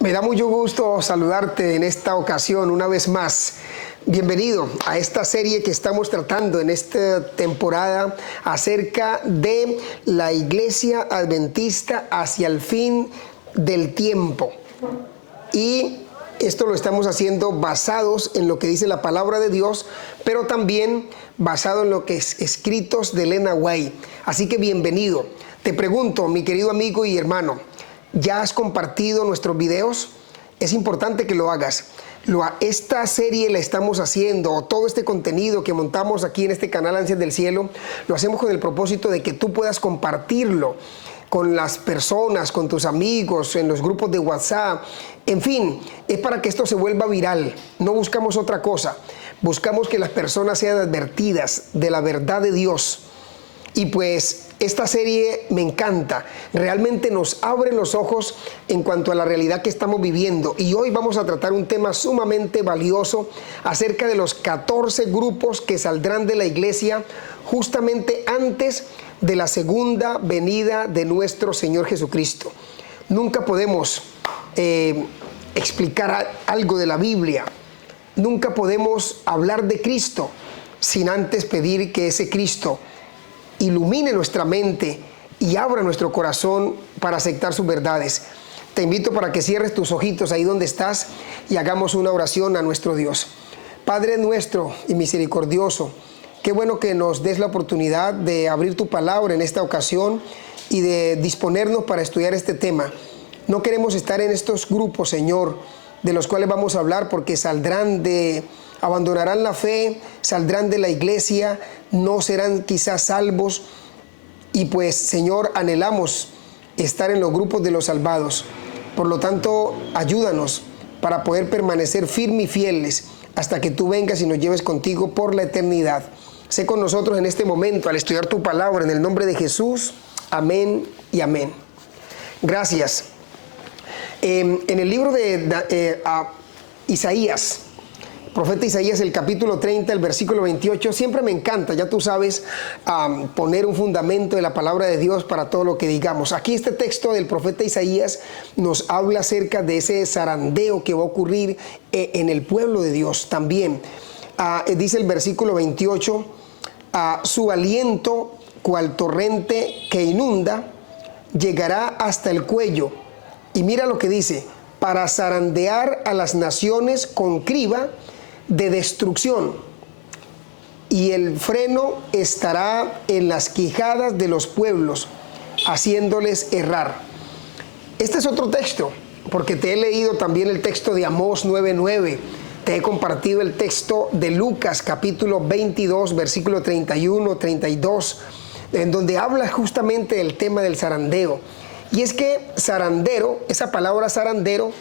Me da mucho gusto saludarte en esta ocasión una vez más. Bienvenido a esta serie que estamos tratando en esta temporada acerca de la Iglesia Adventista hacia el fin del tiempo. Y esto lo estamos haciendo basados en lo que dice la palabra de Dios, pero también basado en lo que es escritos de Elena White. Así que bienvenido. Te pregunto, mi querido amigo y hermano, ¿ya has compartido nuestros videos? Es importante que lo hagas. Esta serie la estamos haciendo, todo este contenido que montamos aquí en este canal Ansias del Cielo, lo hacemos con el propósito de que tú puedas compartirlo con las personas, con tus amigos, en los grupos de WhatsApp. En fin, es para que esto se vuelva viral. No buscamos otra cosa. Buscamos que las personas sean advertidas de la verdad de Dios. Y pues esta serie me encanta, realmente nos abre los ojos en cuanto a la realidad que estamos viviendo. Y hoy vamos a tratar un tema sumamente valioso acerca de los 14 grupos que saldrán de la iglesia justamente antes de la segunda venida de nuestro Señor Jesucristo. Nunca podemos explicar algo de la Biblia, nunca podemos hablar de Cristo sin antes pedir que ese Cristo ilumine nuestra mente y abra nuestro corazón para aceptar sus verdades. Te invito para que cierres tus ojitos ahí donde estás y hagamos una oración a nuestro Dios. Padre nuestro y misericordioso, qué bueno que nos des la oportunidad de abrir tu palabra en esta ocasión y de disponernos para estudiar este tema. No queremos estar en estos grupos, Señor, de los cuales vamos a hablar porque abandonarán la fe, saldrán de la iglesia, no serán quizás salvos. Y pues, Señor, anhelamos estar en los grupos de los salvados. Por lo tanto, ayúdanos para poder permanecer firmes y fieles hasta que tú vengas y nos lleves contigo por la eternidad. Sé con nosotros en este momento al estudiar tu palabra en el nombre de Jesús. Amén y amén. Gracias. En el libro de Isaías, profeta Isaías, el capítulo 30, el versículo 28, siempre me encanta, ya tú sabes, poner un fundamento de la palabra de Dios para todo lo que digamos. Aquí este texto del profeta Isaías nos habla acerca de ese zarandeo que va a ocurrir en el pueblo de Dios también. Dice el versículo 28, su aliento, cual torrente que inunda, llegará hasta el cuello. Y mira lo que dice, para zarandear a las naciones con criba de destrucción, y el freno estará en las quijadas de los pueblos, haciéndoles errar. Este es otro texto, porque te he leído también el texto de Amós 9:9, te he compartido el texto de Lucas capítulo 22, versículo 31, 32, en donde habla justamente del tema del zarandeo. Y es que zarandero, esa palabra zarandero,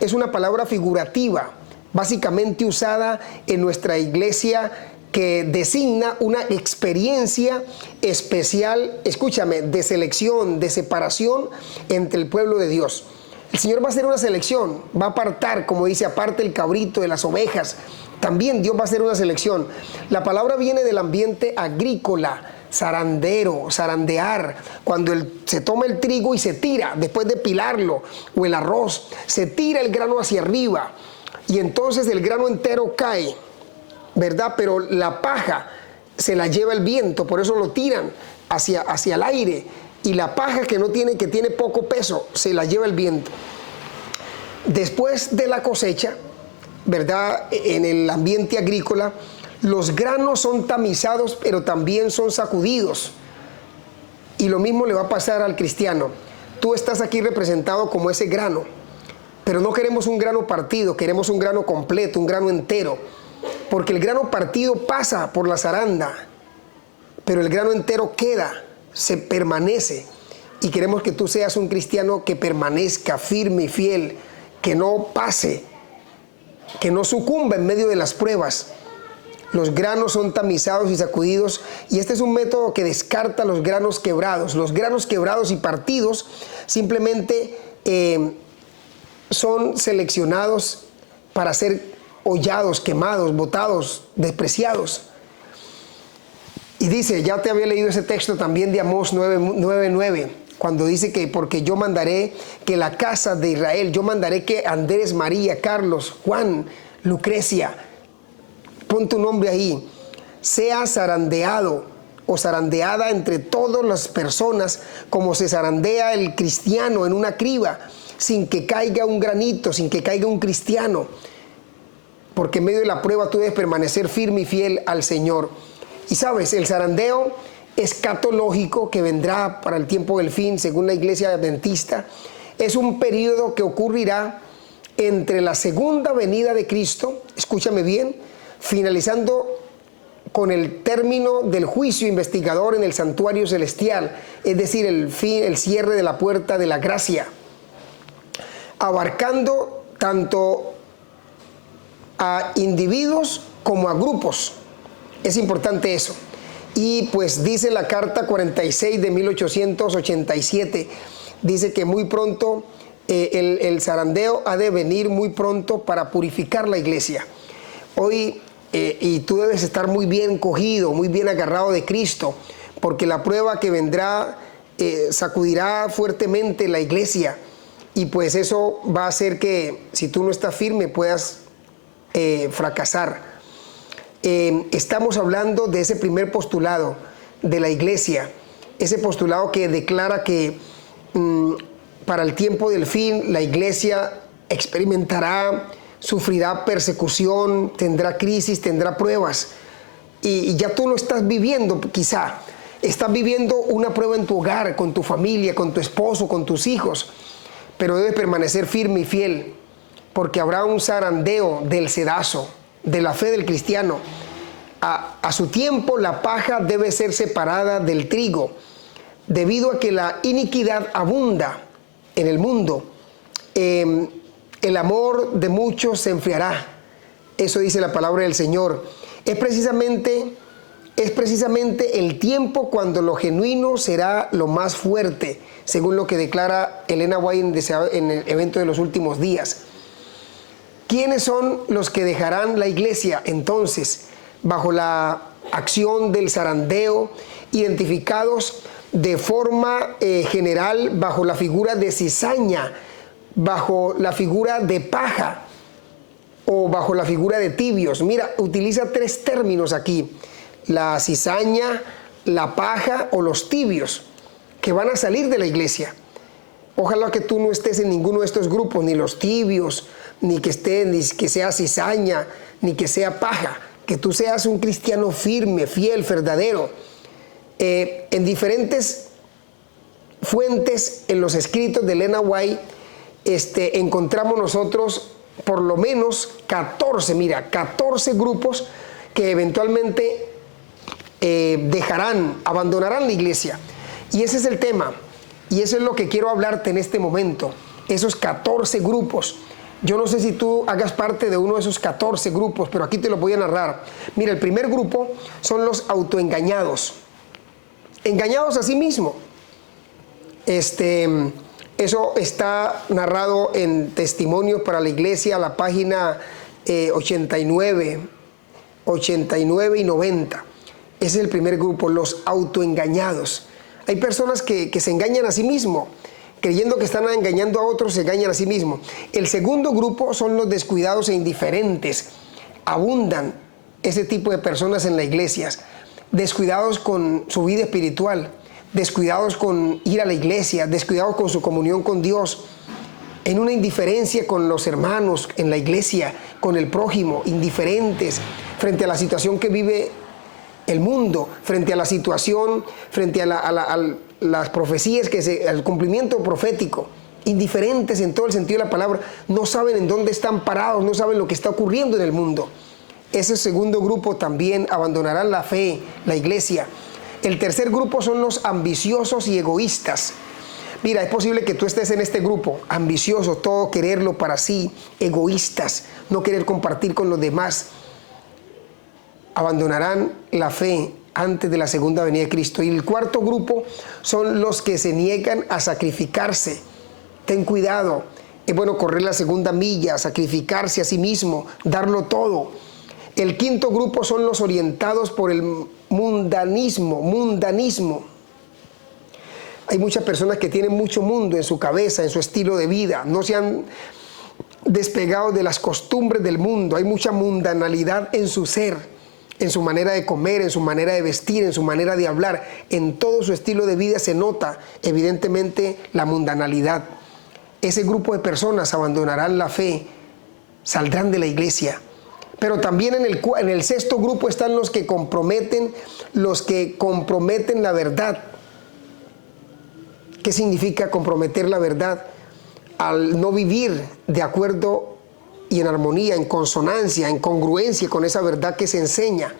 es una palabra figurativa, básicamente usada en nuestra iglesia, que designa una experiencia especial, escúchame, de selección, de separación entre el pueblo de Dios. El Señor va a hacer una selección, va a apartar, como dice, aparte el cabrito de las ovejas. También Dios va a hacer una selección. La palabra viene del ambiente agrícola, zarandero, zarandear, cuando se toma el trigo y se tira, después de pilarlo, o el arroz, se tira el grano hacia arriba, y entonces el grano entero cae, ¿verdad? Pero la paja se la lleva el viento, por eso lo tiran hacia el aire, y la paja que tiene poco peso, se la lleva el viento. Después de la cosecha, ¿verdad? En el ambiente agrícola, los granos son tamizados, pero también son sacudidos. Y lo mismo le va a pasar al cristiano. Tú estás aquí representado como ese grano, pero no queremos un grano partido, queremos un grano completo, un grano entero. Porque el grano partido pasa por la zaranda, pero el grano entero queda, se permanece. Y queremos que tú seas un cristiano que permanezca firme y fiel, que no pase, que no sucumba en medio de las pruebas. Los granos son tamizados y sacudidos, y este es un método que descarta los granos quebrados. Los granos quebrados y partidos simplemente son seleccionados para ser hollados, quemados, botados, despreciados. Y dice, ya te había leído ese texto también de Amós 9:9. cuando dice que porque yo mandaré que la casa de Israel, yo mandaré que Andrés, María, Carlos, Juan, Lucrecia, pon tu nombre ahí, sea zarandeado o zarandeada entre todas las personas como se zarandea el cristiano en una criba, sin que caiga un granito, sin que caiga un cristiano, porque en medio de la prueba tú debes permanecer firme y fiel al Señor. Y sabes, el zarandeo escatológico que vendrá para el tiempo del fin, según la iglesia adventista, es un periodo que ocurrirá entre la segunda venida de Cristo, escúchame bien, finalizando con el término del juicio investigador en el santuario celestial, es decir, el cierre de la puerta de la gracia, abarcando tanto a individuos como a grupos. Es importante eso. Y pues dice la carta 46 de 1887, dice que muy pronto el zarandeo ha de venir muy pronto para purificar la iglesia. Hoy, y tú debes estar muy bien cogido, muy bien agarrado de Cristo, porque la prueba que vendrá sacudirá fuertemente la iglesia, y pues eso va a hacer que si tú no estás firme puedas fracasar. Estamos hablando de ese primer postulado de la iglesia, ese postulado que declara que para el tiempo del fin la iglesia experimentará, sufrirá persecución, tendrá crisis, tendrá pruebas, y ya tú lo estás viviendo. Quizá estás viviendo una prueba en tu hogar, con tu familia, con tu esposo, con tus hijos, pero debes permanecer firme y fiel, porque habrá un zarandeo del sedazo, de la fe del cristiano. A su tiempo la paja debe ser separada del trigo, debido a que la iniquidad abunda en el mundo. El amor de muchos se enfriará. Eso dice la palabra del Señor. Es precisamente el tiempo cuando lo genuino será lo más fuerte, según lo que declara Elena White en el evento de los últimos días. ¿Quiénes son los que dejarán la iglesia entonces bajo la acción del zarandeo, identificados de forma general bajo la figura de cizaña, bajo la figura de paja o bajo la figura de tibios? Mira, utiliza tres términos aquí: la cizaña, la paja o los tibios, que van a salir de la iglesia. Ojalá que tú no estés en ninguno de estos grupos, ni los tibios, ni que sea cizaña, ni que sea paja. Que tú seas un cristiano firme, fiel, verdadero. En diferentes fuentes en los escritos de Elena White encontramos nosotros por lo menos 14 grupos que eventualmente abandonarán la iglesia. Y ese es el tema, y eso es lo que quiero hablarte en este momento, esos 14 grupos. Yo no sé si tú hagas parte de uno de esos 14 grupos, pero aquí te lo voy a narrar. Mira, el primer grupo son los autoengañados, engañados a sí mismos. Eso está narrado en Testimonios para la Iglesia, la página 89 y 90. Ese es el primer grupo, los autoengañados. Hay personas que se engañan a sí mismos, creyendo que están engañando a otros, se engañan a sí mismos. El segundo grupo son los descuidados e indiferentes. Abundan ese tipo de personas en las iglesias, descuidados con su vida espiritual, descuidados con ir a la iglesia, descuidados con su comunión con Dios, en una indiferencia con los hermanos en la iglesia, con el prójimo, indiferentes frente a la situación que vive el mundo, frente a la situación, frente a las profecías, al cumplimiento profético, indiferentes en todo el sentido de la palabra, no saben en dónde están parados, no saben lo que está ocurriendo en el mundo. Ese segundo grupo también abandonarán la fe, la iglesia. El tercer grupo son los ambiciosos y egoístas. Mira, es posible que tú estés en este grupo, ambiciosos, todo quererlo para sí, egoístas, no querer compartir con los demás. Abandonarán la fe antes de la segunda venida de Cristo. Y el cuarto grupo son los que se niegan a sacrificarse. Ten cuidado, es bueno correr la segunda milla, sacrificarse a sí mismo, darlo todo. El quinto grupo son los orientados por el mundanismo. Hay muchas personas que tienen mucho mundo en su cabeza, en su estilo de vida. No se han despegado de las costumbres del mundo. Hay mucha mundanalidad en su ser, en su manera de comer, en su manera de vestir, en su manera de hablar. En todo su estilo de vida se nota evidentemente la mundanalidad. Ese grupo de personas abandonarán la fe, saldrán de la iglesia. Pero también en el sexto grupo están los que comprometen la verdad. ¿Qué significa comprometer la verdad? Al no vivir de acuerdo y en armonía, en consonancia, en congruencia con esa verdad que se enseña.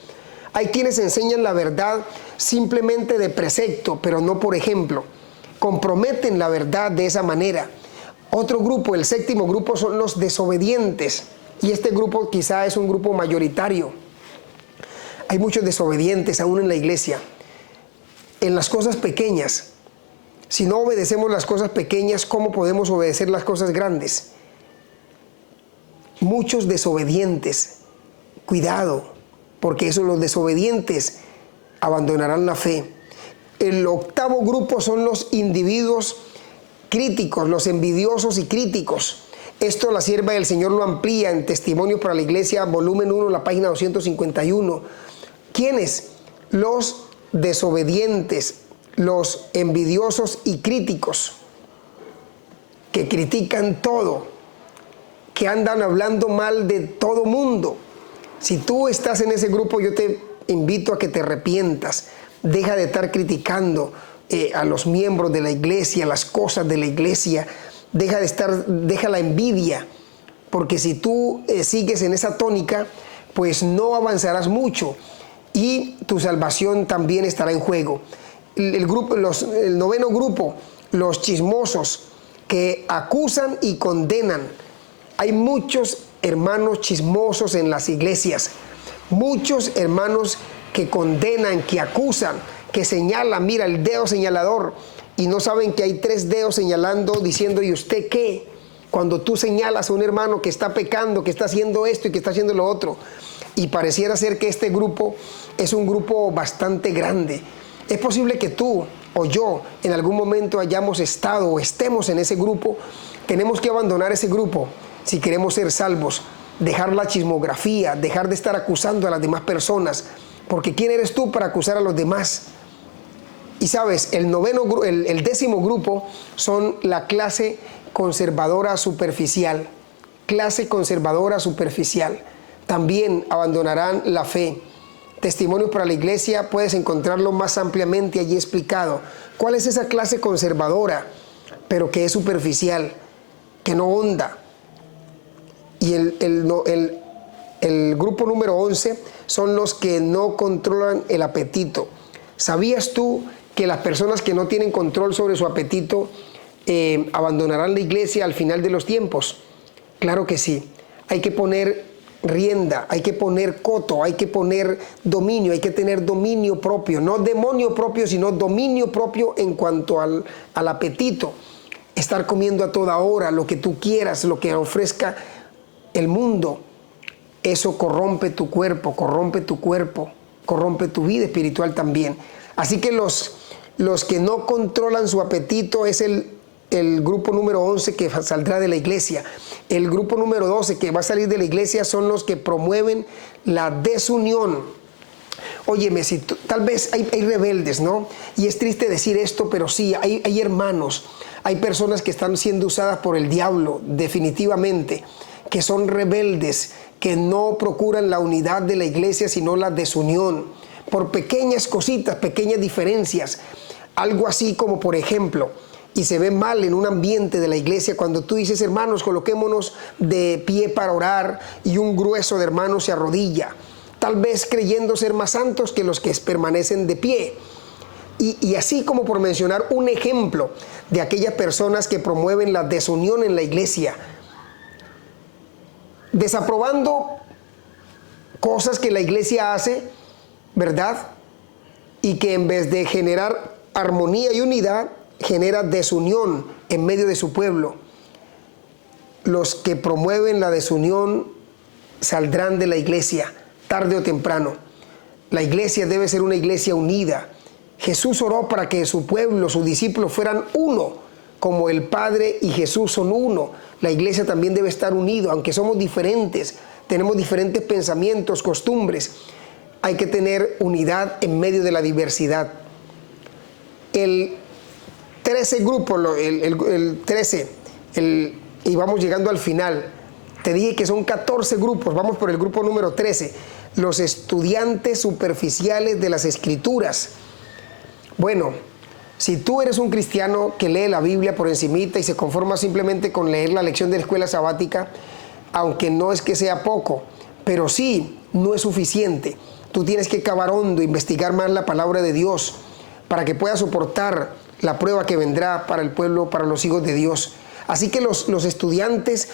Hay quienes enseñan la verdad simplemente de precepto, pero no por ejemplo. Comprometen la verdad de esa manera. Otro grupo, el séptimo grupo, son los desobedientes. Y este grupo quizá es un grupo mayoritario. Hay muchos desobedientes aún en la iglesia. En las cosas pequeñas. Si no obedecemos las cosas pequeñas, ¿cómo podemos obedecer las cosas grandes? Muchos desobedientes. Cuidado, porque los desobedientes abandonarán la fe. El octavo grupo son los individuos críticos, los envidiosos y críticos. Esto la sierva del Señor lo amplía en Testimonio para la Iglesia, volumen 1, la página 251. ¿Quiénes? Los desobedientes, los envidiosos y críticos, que critican todo, que andan hablando mal de todo mundo. Si tú estás en ese grupo, yo te invito a que te arrepientas. Deja de estar criticando a los miembros de la iglesia, las cosas de la iglesia. Deja la envidia, porque si tú sigues en esa tónica, pues no avanzarás mucho y tu salvación también estará en juego. El noveno grupo, los chismosos, que acusan y condenan. Hay muchos hermanos chismosos en las iglesias, muchos hermanos que condenan, que acusan, que señalan, mira el dedo señalador, y no saben que hay 3 dedos señalando, diciendo, ¿y usted qué? Cuando tú señalas a un hermano que está pecando, que está haciendo esto y que está haciendo lo otro. Y pareciera ser que este grupo es un grupo bastante grande. Es posible que tú o yo en algún momento hayamos estado o estemos en ese grupo. Tenemos que abandonar ese grupo si queremos ser salvos. Dejar la chismografía, dejar de estar acusando a las demás personas. Porque ¿quién eres tú para acusar a los demás? Y sabes, el décimo grupo son la clase conservadora superficial. Clase conservadora superficial. También abandonarán la fe. Testimonios para la Iglesia, puedes encontrarlo más ampliamente allí explicado. ¿Cuál es esa clase conservadora, pero que es superficial, que no honda? Y el grupo número 11 son los que no controlan el apetito. ¿Sabías tú que las personas que no tienen control sobre su apetito abandonarán la iglesia al final de los tiempos? Claro que sí. Hay que poner rienda, hay que poner coto, hay que poner dominio, hay que tener dominio propio. No demonio propio, sino dominio propio en cuanto al apetito. Estar comiendo a toda hora lo que tú quieras, lo que ofrezca el mundo. Eso corrompe tu cuerpo, corrompe tu vida espiritual también. Así que los que no controlan su apetito es el grupo número 11 que saldrá de la iglesia. El grupo número 12 que va a salir de la iglesia son los que promueven la desunión. Óyeme, tal vez hay rebeldes, ¿no? Y es triste decir esto, pero sí, hay hermanos, hay personas que están siendo usadas por el diablo, definitivamente, que son rebeldes, que no procuran la unidad de la iglesia, sino la desunión, por pequeñas cositas, pequeñas diferencias. Algo así como, por ejemplo, y se ve mal en un ambiente de la iglesia cuando tú dices, hermanos, coloquémonos de pie para orar, y un grueso de hermanos se arrodilla, tal vez creyendo ser más santos que los que permanecen de pie. Y así como por mencionar un ejemplo de aquellas personas que promueven la desunión en la iglesia, desaprobando cosas que la iglesia hace, ¿verdad? Y que en vez de generar armonía y unidad, genera desunión en medio de su pueblo. Los que promueven la desunión saldrán de la iglesia, tarde o temprano. La iglesia debe ser una iglesia unida, Jesús oró para que su pueblo, sus discípulos fueran uno, como el Padre y Jesús son uno. La iglesia también debe estar unida, aunque somos diferentes, tenemos diferentes pensamientos, costumbres. Hay que tener unidad en medio de la diversidad. El 13 grupo, el 13, y vamos llegando al final. Te dije que son 14 grupos, vamos por el grupo número 13. Los estudiantes superficiales de las Escrituras. Bueno, si tú eres un cristiano que lee la Biblia por encimita y se conforma simplemente con leer la lección de la escuela sabática, aunque no es que sea poco, pero sí, no es suficiente. Tú tienes que cavar hondo, investigar más la palabra de Dios para que puedas soportar la prueba que vendrá para el pueblo, para los hijos de Dios. Así que los estudiantes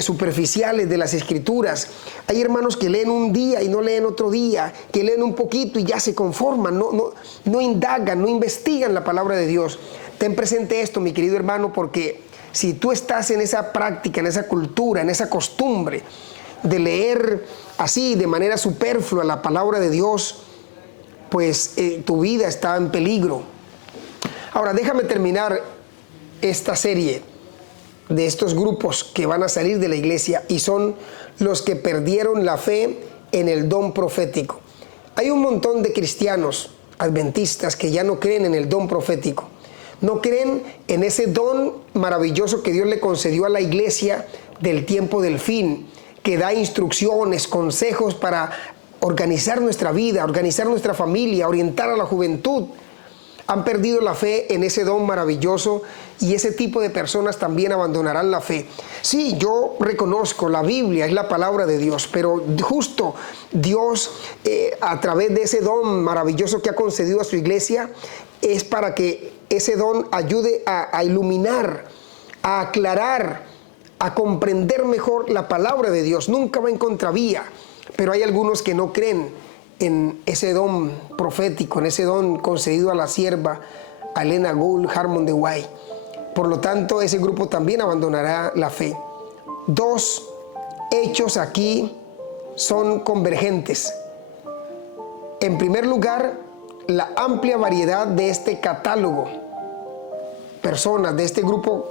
superficiales de las Escrituras, hay hermanos que leen un día y no leen otro día, que leen un poquito y ya se conforman, no indagan, no investigan la palabra de Dios. Ten presente esto, mi querido hermano, porque si tú estás en esa práctica, en esa cultura, en esa costumbre de leer así de manera superflua la palabra de Dios, pues tu vida está en peligro. Ahora déjame terminar esta serie de estos grupos que van a salir de la iglesia, y son los que perdieron la fe en el don profético. Hay un montón de cristianos adventistas que ya no creen en el don profético, no creen en ese don maravilloso que Dios le concedió a la iglesia del tiempo del fin, que da instrucciones, consejos para organizar nuestra vida, organizar nuestra familia, orientar a la juventud. Han perdido la fe en ese don maravilloso, y ese tipo de personas también abandonarán la fe. Sí, yo reconozco, la Biblia es la palabra de Dios, pero justo Dios, a través de ese don maravilloso que ha concedido a su iglesia, es para que ese don ayude a iluminar, a aclarar, a comprender mejor la palabra de Dios. Nunca va en contravía, pero hay algunos que no creen en ese don profético, en ese don concedido a la sierva Elena Gould Harmon de White. Por lo tanto, ese grupo también abandonará la fe. Dos hechos aquí son convergentes. En primer lugar, la amplia variedad de este catálogo, personas de este grupo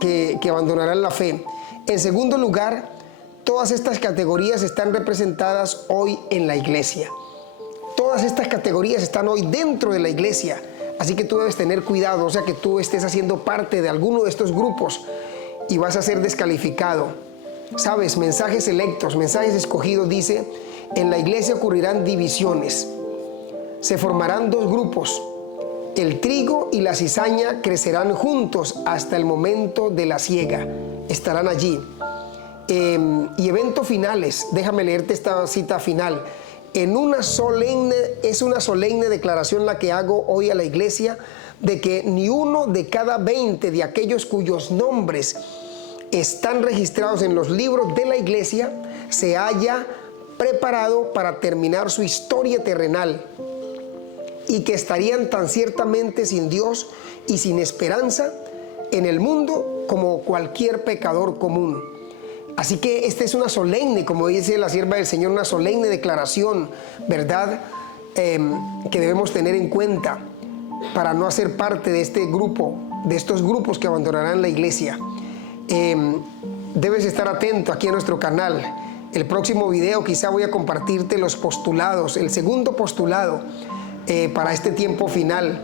que abandonarán la fe. En segundo lugar, todas estas categorías están representadas hoy en la iglesia. Todas estas categorías están hoy dentro de la iglesia. Así que tú debes tener cuidado, o sea que tú estés haciendo parte de alguno de estos grupos y vas a ser descalificado. Sabes, mensajes selectos, mensajes escogidos, dice, en la iglesia ocurrirán divisiones. Se formarán dos grupos. El trigo y la cizaña crecerán juntos hasta el momento de la siega. Estarán allí. Y eventos finales, déjame leerte esta cita final. Es una solemne declaración la que hago hoy a la iglesia, de que ni uno de cada 20 de aquellos cuyos nombres están registrados en los libros de la iglesia se haya preparado para terminar su historia terrenal, y que estarían tan ciertamente sin Dios y sin esperanza en el mundo como cualquier pecador común. Así que esta es una solemne, como dice la sierva del Señor, una solemne declaración, ¿verdad? Que debemos tener en cuenta para no hacer parte de este grupo, de estos grupos que abandonarán la iglesia. Debes estar atento aquí a nuestro canal. El próximo video quizá voy a compartirte los postulados, el segundo postulado para este tiempo final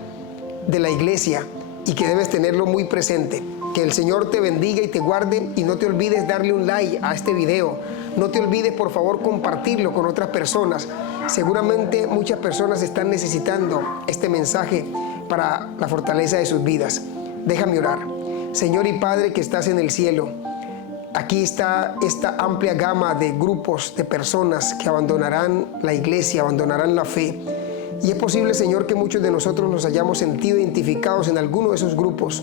de la iglesia, y que debes tenerlo muy presente. Que el Señor te bendiga y te guarde, y no te olvides darle un like a este video. No te olvides, por favor, compartirlo con otras personas. Seguramente muchas personas están necesitando este mensaje para la fortaleza de sus vidas. Déjame orar. Señor y Padre que estás en el cielo, aquí está esta amplia gama de grupos de personas que abandonarán la iglesia, abandonarán la fe. Y es posible, Señor, que muchos de nosotros nos hayamos sentido identificados en alguno de esos grupos,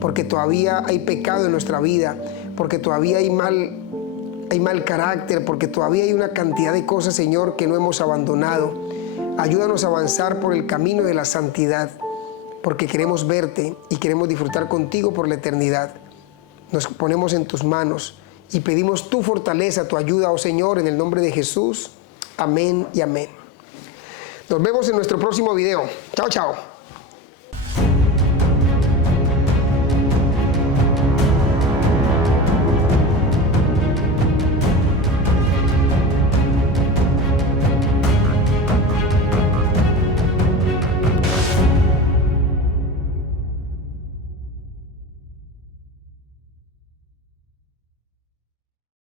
porque todavía hay pecado en nuestra vida, porque todavía hay mal carácter, porque todavía hay una cantidad de cosas, Señor, que no hemos abandonado. Ayúdanos a avanzar por el camino de la santidad, porque queremos verte y queremos disfrutar contigo por la eternidad. Nos ponemos en tus manos y pedimos tu fortaleza, tu ayuda, oh Señor, en el nombre de Jesús. Amén y amén. Nos vemos en nuestro próximo video. Chao, chao.